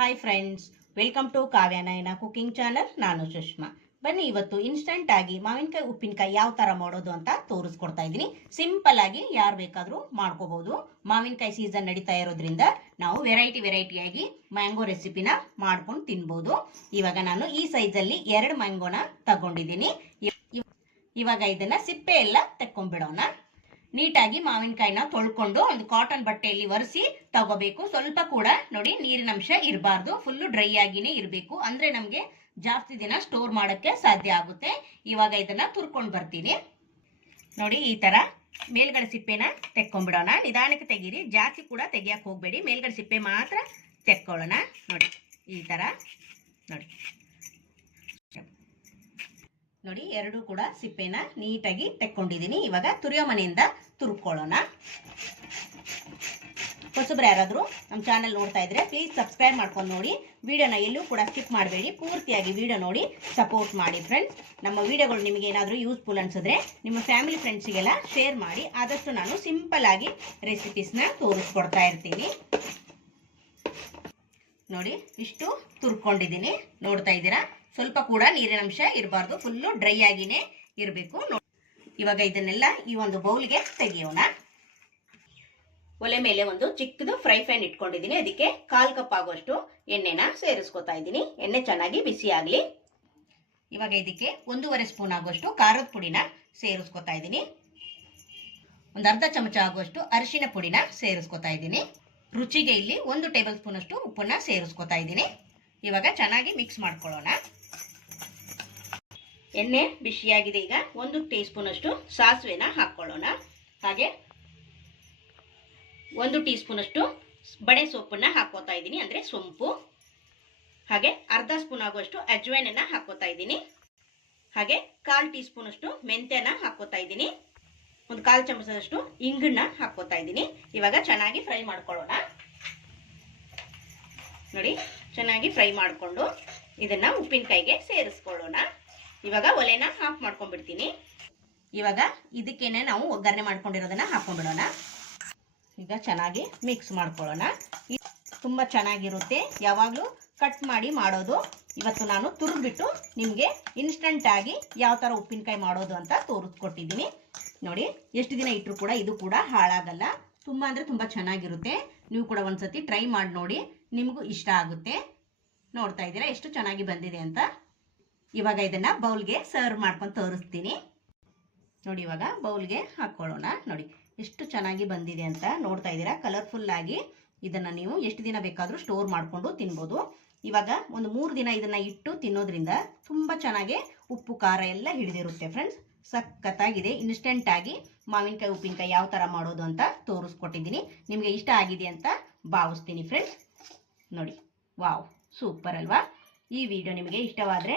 Hi friends welcome to Kavyanayana cooking channel ನಾನು ಸುಷ್ಮಾ ಬನ್ನಿ, ಇವತ್ತು ಇನ್ಸ್ಟಂಟ್ ಆಗಿ ಮಾವಿನಕಾಯಿ, ಉಪ್ಪಿನಕಾಯಿ ಯಾವ ತರ ಮಾಡೋದು ಅಂತ ತೋರಿಸ್ಕೊಡ್ತಾ ಇದ್ದೀನಿ. ಸಿಂಪಲ್ ಆಗಿ ಯಾರು ಬೇಕಾದ್ರೂ ಮಾಡ್ಕೋಬಹುದು ಮಾವಿನಕಾಯಿ ಸೀಸನ್ ನಡೀತಾ ಇರೋದ್ರಿಂದ ನಾವು ವೆರೈಟಿ ವೆರೈಟಿಯಾಗಿ ಮ್ಯಾಂಗೋ ರೆಸಿಪಿನ ಮಾಡ್ಕೊಂಡು ತಿನ್ಬೋದು. ಇವಾಗ ನಾನು ಈ ಸೈಜಲ್ಲಿ ಎರಡು ಮ್ಯಾಂಗೋನ ತಗೊಂಡಿದ್ದೀನಿ. ಇವ್- ಇವ್- ಇವಾಗ ಇದನ್ನ ಸಿಪ್ಪೆ ಎಲ್ಲ ತೆಕ್ಕೊಂಡ್ಬಿಡೋಣ. ನೀಟಾಗಿ ಮಾವಿನಕಾಯಿನ ತೊಳ್ಕೊಂಡು ಒಂದು ಕಾಟನ್ ಬಟ್ಟೆಯಲ್ಲಿ ಒರೆಸಿ ತಗೋಬೇಕು. ಸ್ವಲ್ಪ ಕೂಡ ನೋಡಿ ನೀರಿನ ಅಂಶ ಇರಬಾರ್ದು. ಫುಲ್ಲು ಡ್ರೈ ಆಗಿನೇ ಇರಬೇಕು. ಅಂದ್ರೆ ನಮಗೆ ಜಾಸ್ತಿ ದಿನ ಸ್ಟೋರ್ ಮಾಡೋಕ್ಕೆ ಸಾಧ್ಯ ಆಗುತ್ತೆ. ಇವಾಗ ಇದನ್ನ ತುರ್ಕೊಂಡು ಬರ್ತೀನಿ. ನೋಡಿ ಈ ತರ ಮೇಲ್ಗಡೆ ಸಿಪ್ಪೆನ ತೆಕ್ಕೊಂಡ್ಬಿಡೋಣ. ನಿಧಾನಕ್ಕೆ ತೆಗೀರಿ. ಜಾಸ್ತಿ ಕೂಡ ತೆಗಿಯಕ್ಕೆ ಹೋಗಬೇಡಿ. ಮೇಲ್ಗಡೆ ಸಿಪ್ಪೆ ಮಾತ್ರ ತೆಕ್ಕೊಳ್ಳೋಣ. ನೋಡಿ ಈ ತರ. ನೋಡಿ. ನೋಡಿ, ಎರಡು ಕೂಡ ಸಿಪ್ಪೆನ ನೀಟಾಗಿ ತೆಕ್ಕೊಂಡಿದ್ದೀನಿ. ಇವಾಗ ತುರಿಯೋ ಮನೆಯಿಂದ ತುರ್ಕೊಳ್ಳೋಣ ಹೊಸಬ್ರು ಯಾರಾದರೂ ನಮ್ಮ ಚಾನಲ್ ನೋಡ್ತಾ ಇದ್ರೆ ಪ್ಲೀಸ್ ಸಬ್ಸ್ಕ್ರೈಬ್ ಮಾಡ್ಕೊಂಡು ನೋಡಿ. ವಿಡಿಯೋನ ಎಲ್ಲೂ ಕೂಡ ಸ್ಕಿಪ್ ಮಾಡಬೇಡಿ. ಪೂರ್ತಿಯಾಗಿ ವಿಡಿಯೋ ನೋಡಿ ಸಪೋರ್ಟ್ ಮಾಡಿ ಫ್ರೆಂಡ್ಸ್ ನಮ್ಮ ವಿಡಿಯೋಗಳು ನಿಮಗೆ ಏನಾದರೂ ಯೂಸ್ಫುಲ್ ಅನ್ಸಿದ್ರೆ ನಿಮ್ಮ ಫ್ಯಾಮಿಲಿ ಫ್ರೆಂಡ್ಸಿಗೆಲ್ಲ ಶೇರ್ ಮಾಡಿ. ಆದಷ್ಟು ನಾನು ಸಿಂಪಲ್ ಆಗಿ ರೆಸಿಪೀಸ್ನ ತೋರಿಸ್ಕೊಡ್ತಾ ಇರ್ತೀನಿ. ನೋಡಿ, ಇಷ್ಟು ತುರ್ಕೊಂಡಿದ್ದೀನಿ. ನೋಡ್ತಾ ಇದ್ದೀರಾ? ಸ್ವಲ್ಪ ಕೂಡ ನೀರಿನ ಅಂಶ ಇರಬಾರ್ದು. ಫುಲ್ಲು ಡ್ರೈ ಆಗಿನೇ ಇರಬೇಕು. ಇವಾಗ ಇದನ್ನೆಲ್ಲ ಈ ಒಂದು ಬೌಲ್ಗೆ ತೆಗೆಯೋಣ. ಒಲೆ ಮೇಲೆ ಒಂದು ಚಿಕ್ಕದು ಫ್ರೈ ಫ್ಯಾನ್ ಇಟ್ಕೊಂಡಿದ್ದೀನಿ. ಅದಕ್ಕೆ ಕಾಲ್ ಕಪ್ ಆಗುವಷ್ಟು ಎಣ್ಣೆನ ಸೇರಿಸ್ಕೊತಾ ಇದ್ದೀನಿ. ಎಣ್ಣೆ ಚೆನ್ನಾಗಿ ಬಿಸಿ ಆಗಲಿ. ಇವಾಗ ಇದಕ್ಕೆ ಒಂದೂವರೆ ಸ್ಪೂನ್ ಆಗುವಷ್ಟು ಖಾರದ ಪುಡಿನ ಸೇರಿಸ್ಕೊತಾ ಇದ್ದೀನಿ. ಒಂದು ಅರ್ಧ ಚಮಚ ಆಗುವಷ್ಟು ಅರಿಶಿನ ಪುಡಿನ ಸೇರಿಸ್ಕೊತಾ ಇದ್ದೀನಿ. ರುಚಿಗೆ ಇಲ್ಲಿ ಒಂದು ಟೇಬಲ್ ಸ್ಪೂನ್ ಅಷ್ಟು ಉಪ್ಪನ್ನ ಸೇರಿಸ್ಕೊತಾ ಇದ್ದೀನಿ. ಇವಾಗ ಚೆನ್ನಾಗಿ ಮಿಕ್ಸ್ ಮಾಡ್ಕೊಳ್ಳೋಣ. ಎಣ್ಣೆ ಬಿಸಿಯಾಗಿದೆ ಈಗ. ಒಂದು ಟೀ ಸ್ಪೂನ್ ಅಷ್ಟು ಸಾಸಿವೆನ ಹಾಕ್ಕೊಳ್ಳೋಣ. ಹಾಗೆ ಒಂದು ಟೀ ಸ್ಪೂನ್ ಅಷ್ಟು ಬಡೆ ಸೊಪ್ಪನ್ನ ಹಾಕೋತಾ ಇದ್ದೀನಿ, ಅಂದ್ರೆ ಸೊಂಪು. ಹಾಗೆ ಅರ್ಧ ಸ್ಪೂನ್ ಆಗುವಷ್ಟು ಅಜ್ವೈನನ್ನ ಹಾಕೋತಾ ಇದ್ದೀನಿ. ಹಾಗೆ ಕಾಲು ಟೀ ಸ್ಪೂನ್ ಅಷ್ಟು ಮೆಂತ್ಯನ ಹಾಕೋತಾ ಇದ್ದೀನಿ. ಒಂದು ಕಾಲು ಚಮಚದಷ್ಟು ಇಂಗನ್ನ ಹಾಕೋತಾ ಇದ್ದೀನಿ. ಇವಾಗ ಚೆನ್ನಾಗಿ ಫ್ರೈ ಮಾಡ್ಕೊಳ್ಳೋಣ. ನೋಡಿ, ಚೆನ್ನಾಗಿ ಫ್ರೈ ಮಾಡಿಕೊಂಡು ಇದನ್ನ ಉಪ್ಪಿನಕಾಯಿಗೆ ಸೇರಿಸ್ಕೊಳ್ಳೋಣ. ಇವಾಗ ಒಲೆನ ಆಫ್ ಮಾಡ್ಕೊಂಡ್ಬಿಡ್ತೀನಿ. ಇವಾಗ ಇದಕ್ಕೇನೆ ನಾವು ಒಗ್ಗರಣೆ ಮಾಡ್ಕೊಂಡಿರೋದನ್ನ ಹಾಕೊಂಡ್ಬಿಡೋಣ. ಈಗ ಚೆನ್ನಾಗಿ ಮಿಕ್ಸ್ ಮಾಡ್ಕೊಳ್ಳೋಣ. ತುಂಬಾ ಚೆನ್ನಾಗಿರುತ್ತೆ. ಯಾವಾಗಲೂ ಕಟ್ ಮಾಡಿ ಮಾಡೋದು. ಇವತ್ತು ನಾನು ತುರಿದ್ಬಿಟ್ಟು ನಿಮಗೆ ಇನ್ಸ್ಟಂಟ್ ಆಗಿ ಯಾವ ಥರ ಉಪ್ಪಿನಕಾಯಿ ಮಾಡೋದು ಅಂತ ತೋರಿಸ್ಕೊಟ್ಟಿದ್ದೀನಿ. ನೋಡಿ, ಎಷ್ಟು ದಿನ ಇಟ್ಟರು ಕೂಡ ಇದು ಕೂಡ ಹಾಳಾಗಲ್ಲ. ತುಂಬ ಅಂದರೆ ತುಂಬ ಚೆನ್ನಾಗಿರುತ್ತೆ. ನೀವು ಕೂಡ ಒಂದ್ಸತಿ ಟ್ರೈ ಮಾಡಿ ನೋಡಿ, ನಿಮಗೂ ಇಷ್ಟ ಆಗುತ್ತೆ. ನೋಡ್ತಾ ಇದ್ದೀರಾ, ಎಷ್ಟು ಚೆನ್ನಾಗಿ ಬಂದಿದೆ ಅಂತ? ಇವಾಗ ಇದನ್ನ ಬೌಲ್ಗೆ ಸರ್ವ್ ಮಾಡ್ಕೊಂಡು ತೋರಿಸ್ತೀನಿ. ನೋಡಿ ಇವಾಗ ಬೌಲ್ಗೆ ಹಾಕೊಳ್ಳೋಣ. ನೋಡಿ, ಎಷ್ಟು ಚೆನ್ನಾಗಿ ಬಂದಿದೆ ಅಂತ ನೋಡ್ತಾ ಇದ್ದೀರಾ? ಕಲರ್ಫುಲ್ ಆಗಿ ಇದನ್ನ ನೀವು ಎಷ್ಟು ದಿನ ಬೇಕಾದರೂ ಸ್ಟೋರ್ ಮಾಡಿಕೊಂಡು ತಿನ್ಬೋದು. ಇವಾಗ ಒಂದು ಮೂರು ದಿನ ಇದನ್ನ ಇಟ್ಟು ತಿನ್ನೋದ್ರಿಂದ ತುಂಬ ಚೆನ್ನಾಗಿ ಉಪ್ಪು, ಖಾರ ಎಲ್ಲ ಹಿಡಿದಿರುತ್ತೆ ಫ್ರೆಂಡ್ಸ್ ಸಖತ್ತಾಗಿದೆ. ಇನ್ಸ್ಟೆಂಟಾಗಿ ಮಾವಿನಕಾಯಿ, ಉಪ್ಪಿನಕಾಯಿ ಯಾವ ಥರ ಮಾಡೋದು ಅಂತ ತೋರಿಸ್ಕೊಟ್ಟಿದ್ದೀನಿ. ನಿಮಗೆ ಇಷ್ಟ ಆಗಿದೆ ಅಂತ ಭಾವಿಸ್ತೀನಿ ಫ್ರೆಂಡ್ಸ್ ನೋಡಿ, ವಾವ್ ಸೂಪರ್ ಅಲ್ವಾ? ಈ ವಿಡಿಯೋ ನಿಮಗೆ ಇಷ್ಟವಾದರೆ